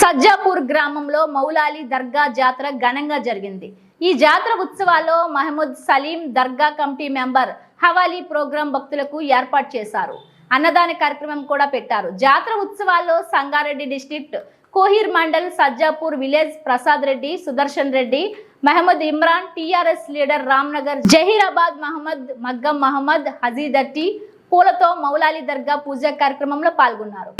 సజ్జాపూర్ గ్రామంలో మౌలాలి దర్గా జాతర ఘనంగా జరిగింది. ఈ జాతర ఉత్సవాల్లో మహమ్మద్ సలీం దర్గా కమిటీ మెంబర్ హవాలీ ప్రోగ్రాం భక్తులకు ఏర్పాటు చేశారు. అన్నదాన కార్యక్రమం కూడా పెట్టారు. జాతర ఉత్సవాల్లో Sangareddy district Kohir mandal సజ్జాపూర్ village Prasad Reddy, Sudarshan Reddy, Mohammed Imran, TRS leader Ramnagar Zaheerabad Mohammed, మగ్గం మహమ్మద్, హజీదట్టి పూలతో మౌలాలి దర్గా పూజా కార్యక్రమంలో పాల్గొన్నారు.